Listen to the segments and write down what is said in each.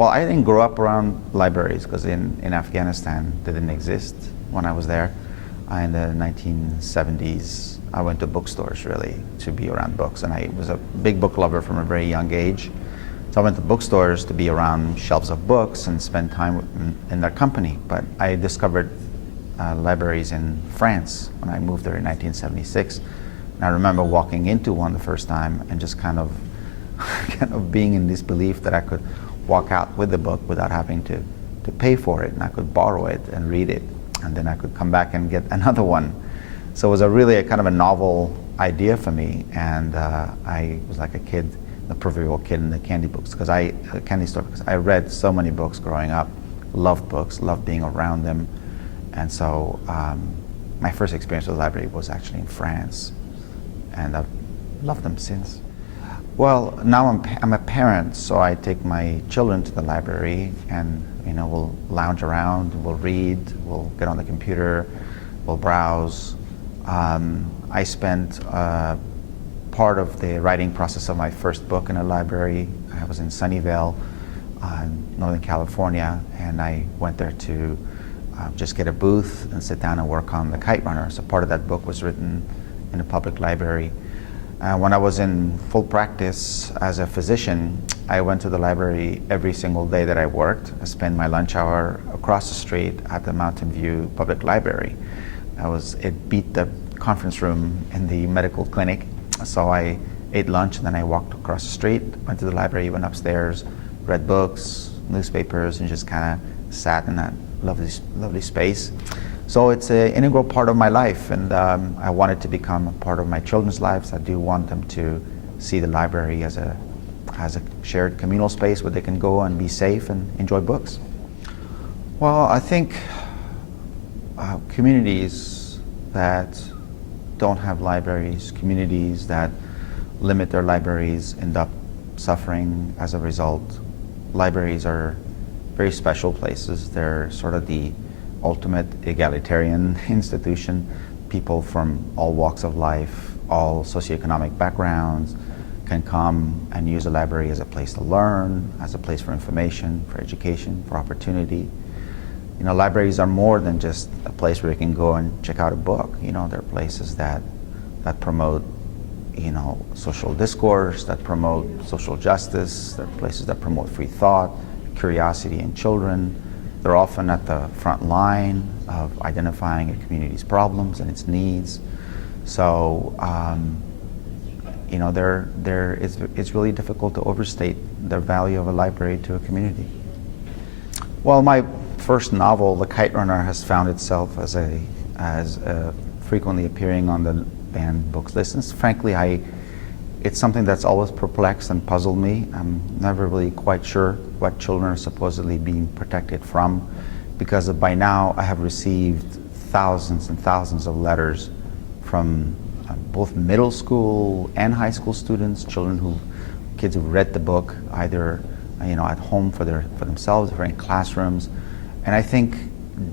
Well, I didn't grow up around libraries because in Afghanistan they didn't exist when I was there. In the 1970s, I went to bookstores really to be around books, and I was a big book lover from a very young age. So I went to bookstores to be around shelves of books and spend time in their company. But I discovered libraries in France when I moved there in 1976. And I remember walking into one the first time and just kind of being in disbelief that I could walk out with the book without having to pay for it, and I could borrow it and read it, and then I could come back and get another one. So it was really a kind of a novel idea for me, and I was like a kid, the proverbial kid in the candy store, because I read so many books growing up, loved books, loved being around them, and so my first experience with the library was actually in France, and I've loved them since. Well, now I'm a parent, so I take my children to the library, and we'll lounge around, we'll read, we'll get on the computer, we'll browse. I spent part of the writing process of my first book in a library. I was in Sunnyvale, Northern California, and I went there to just get a booth and sit down and work on The Kite Runner. So part of that book was written in a public library. When I was in full practice as a physician, I went to the library every single day that I worked. I spent my lunch hour across the street at the Mountain View Public Library. It beat the conference room in the medical clinic. So I ate lunch and then I walked across the street, went to the library, went upstairs, read books, newspapers, and just kind of sat in that lovely space. So it's an integral part of my life, and I want it to become a part of my children's lives. I do want them to see the library as a shared communal space where they can go and be safe and enjoy books. Well, I think communities that don't have libraries, communities that limit their libraries end up suffering as a result. Libraries are very special places. They're sort of the ultimate egalitarian institution. People from all walks of life, all socioeconomic backgrounds can come and use a library as a place to learn, as a place for information, for education, for opportunity. Libraries are more than just a place where you can go and check out a book. They're places that promote, social discourse, that promote social justice. They're places that promote free thought, curiosity in children. They're often at the front line of identifying a community's problems and its needs. So, it's really difficult to overstate the value of a library to a community. Well, my first novel, The Kite Runner, has found itself as frequently appearing on the banned books list. And frankly, it's something that's always perplexed and puzzled me. I'm never really quite sure what children are supposedly being protected from, because by now I have received thousands and thousands of letters from both middle school and high school students, kids who've read the book either at home for themselves or in classrooms. And I think,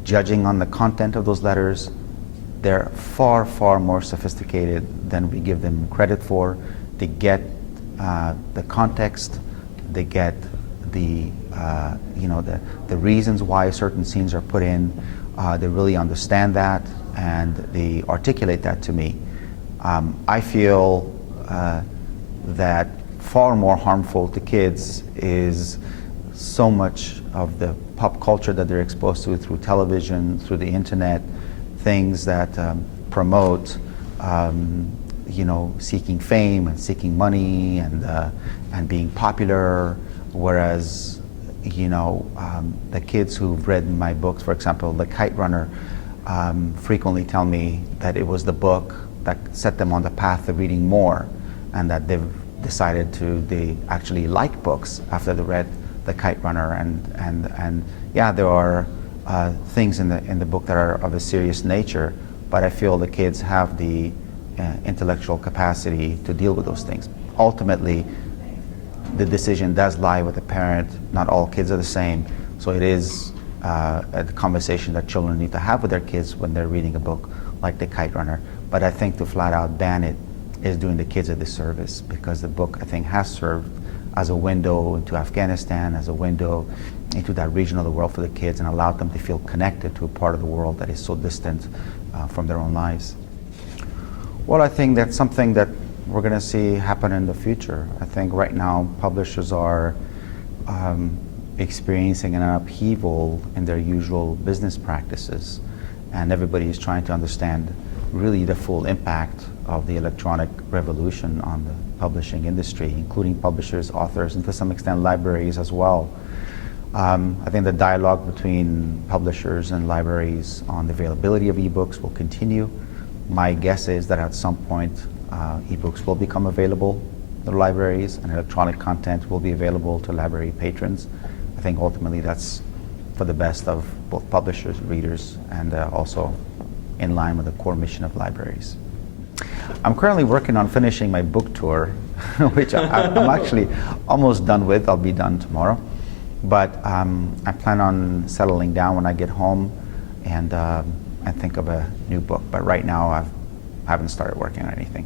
judging on the content of those letters, they're far, far more sophisticated than we give them credit for. They get the context, they get the reasons why certain scenes are put in. They really understand that, and they articulate that to me. I feel that far more harmful to kids is so much of the pop culture that they're exposed to through television, through the internet, things that promote seeking fame and seeking money and being popular, whereas the kids who've read my books, for example, The Kite Runner, frequently tell me that it was the book that set them on the path of reading more, and that they've decided they actually like books after they read The Kite Runner. And yeah, there are things in the book that are of a serious nature, but I feel the kids have the intellectual capacity to deal with those things. Ultimately, the decision does lie with the parent. Not all kids are the same, so it is a conversation that children need to have with their kids when they're reading a book like The Kite Runner. But I think to flat out ban it is doing the kids a disservice, because the book, I think, has served as a window into Afghanistan, as a window into that region of the world for the kids, and allowed them to feel connected to a part of the world that is so distant from their own lives. Well, I think that's something that we're going to see happen in the future. I think right now publishers are experiencing an upheaval in their usual business practices, and everybody is trying to understand really the full impact of the electronic revolution on the publishing industry, including publishers, authors, and to some extent libraries as well. I think the dialogue between publishers and libraries on the availability of ebooks will continue. My guess is that at some point ebooks will become available to libraries and electronic content will be available to library patrons. I think ultimately that's for the best of both publishers, readers, and also in line with the core mission of libraries. I'm currently working on finishing my book tour, which I'm actually almost done with. I'll be done tomorrow. But I plan on settling down when I get home and think of a new book. But right now I haven't started working on anything.